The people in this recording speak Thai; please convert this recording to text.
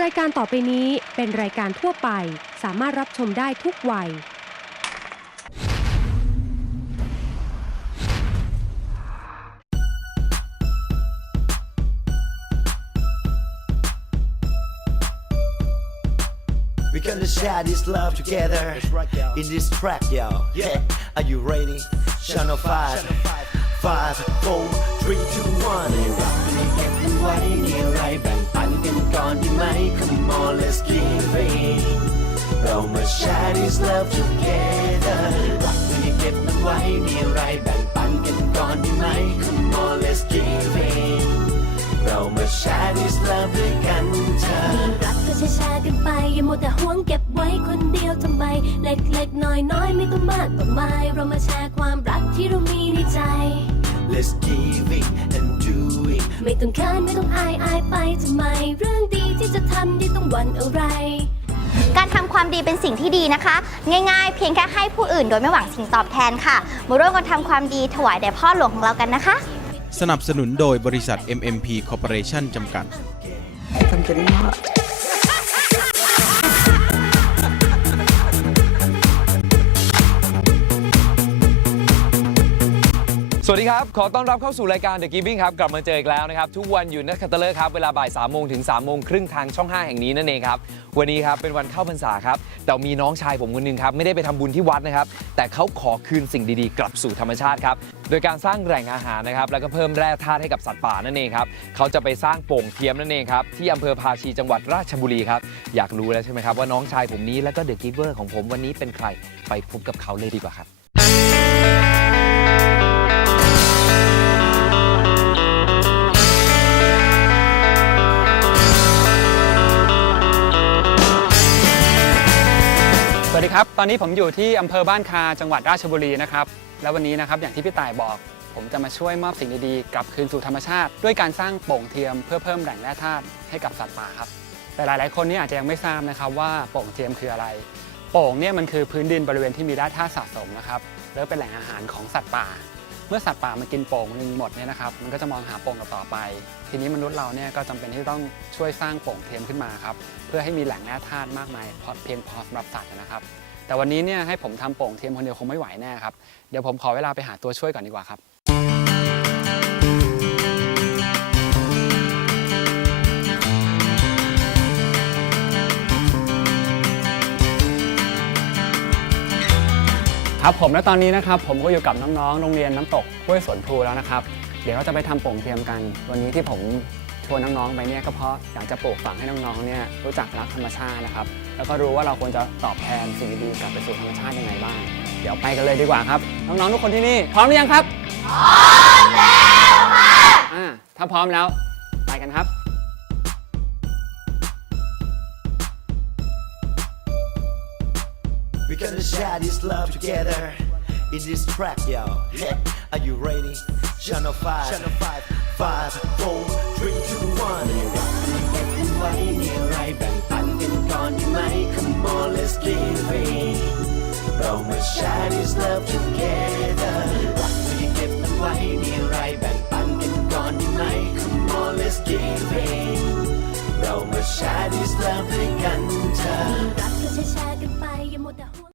รายการต่อไปนี้เป็นรายการทั่วไป สามารถรับชมได้ทุกวัย We gonna share this love together in this track, yo. Yeah, are you ready? Channel 5 5 4 3 2 1ให้ ไหม Come on let's give it เรามา share this love together รักให้เก็บมันไว้ในอะไรแบ่งปันกันก่อนดีไหม Come on let's give it เรามา share this love ด้วยกันเธอรักก็แชร์ๆกันไป อย่ามัวแต่ห่วงเก็บไว้คนเดียวทำไม เล็กๆ น้อยๆ ไม่ต้องมากต้องมายเรามาแชร์ความรักที่เรามีในใจ Let's give it and do it ไม่ต้องเขินไม่ต้องอายอายไปทำไม เรื่องดีที่จะทำได้ต้องหวั่นอะไร การทำความดีเป็นสิ่งที่ดีนะคะ ง่ายๆ เพียงแค่ให้ผู้อื่นโดยไม่หวังสิ่งตอบแทนค่ะ มาร่วมกันทำความดีถวายแด่พ่อหลวงของเรากันนะคะ สนับสนุนโดยบริษัท MMP Corporation จำกัดส วัสดีครับ ขอต้อนรับเข้าสู่รายการ The Giving ครับ กลับมาเจออีกแล้วนะครับ ทุกวันอยู่นัดคัตเตอร์ครับ เวลาบ่าย3โมงถึง3โมงครึ่งทางช่อง 5 แห่งนี้นั่นเองครับ วันนี้ครับเป็นวันเข้าพรรษาครับ แต่มีน้องชายผมคนหนึงครับ ไม่ได้ไปทำบุญที่วัดนะครับ แต่เขาขอคืนสิ่งดีๆ กลับสู่ธรรมชาติครับ โดยการสร้างแหล่งอาหารนะครับ แล้วก็เพิ่มแร่ธาตุให้กับสัตว์ป่านั่นเองครับ เขาจะไปสร้างโป่งเทียมนั่นเองครับ ที่อำเภอภาชีจังหวัดราชบุรีครับ อยากรู้แล้วใช่ไหมครับว่าน้องชายผมนี้แล้วก็เดอะกิฟเวอร์ของผมวันนี้เป็นใคร ไปพบกับเขาเลยดีกว่าครับ ดีครับ ตอนนี้ผมอยู่ที่อำเภอบ้านคาจังหวัดราชบุรีนะครับ แล้ววันนี้นะครับอย่างที่พี่ต่ายบอก ผมจะมาช่วยมอบสิ่งดีๆกลับคืนสู่ธรรมชาติ ด้วยการสร้างโป่งเทียมเพื่อเพิ่มแหล่งแร่ธาตุให้กับสัตว์ป่าครับ แต่หลายๆ คนเนี่ยอาจจะยังไม่ทราบนะครับว่าโป่งเทียมคืออะไร โป่งเนี่ยมันคือพื้นดินบริเวณที่มีแร่ธาตุสะสมนะครับ แล้วเป็นแหล่งอาหารของสัตว์ป่า มื่อสัตว์ป่ามันกินโป่งหนึ่งหมดเนี่ยนะครับมันก็จะมองหาโป่งต่อไป ทีนี้มนุษย์เราเนี่ยก็จำเป็นที่ต้องช่วยสร้างโป่งเทียมขึ้นมาครับเพื่อให้มีแหล่งแร่ธาตุมากมายพอเพียงพอสำหรับสัตว์นะครับแต่วันนี้เนี่ยให้ผมทำโป่งเทียมคนเดียวคงไม่ไหวแน่ครับเดี๋ยวผมขอเวลาไปหาตัวช่วยก่อนดีกว่าครับ ครับผมและตอนนี้นะครับผมก็อยู่กับน้องๆ โรงเรียนน้ำตกห้วยสวนพลูแล้วนะครับ เดี๋ยวเราจะไปทำโป่งเทียมกัน วันนี้ที่ผมชวนน้องๆไปเนี่ยก็เพราะอยากจะปลูกฝังให้น้องๆเนี่ยรู้จักรักธรรมชาตินะครับ แล้วก็รู้ว่าเราควรจะตอบแทนสิ่งดีๆกลับไปสู่ธรรมชาติยังไงบ้าง เดี๋ยวไปกันเลยดีกว่าครับ น้องๆ ทุกคนที่นี่พร้อมหรือยังครับ พร้อมแล้วค่ะอ่าถ้าพร้อมแล้วไปกันครับ We're gonna share this love together. In this track, yo. Are you ready? Channel 5, Channel 5, 5, 4, 3, 2, 1 ไว้มีอะไรแบ่งปันกันก่อนได้ไหม Come on let's give it เรามา share this love together. รักที่เก็บมันไว้มีอะไรแบ่งปันกันก่อนได้ไหม Come on let's give it เรามา share this love together.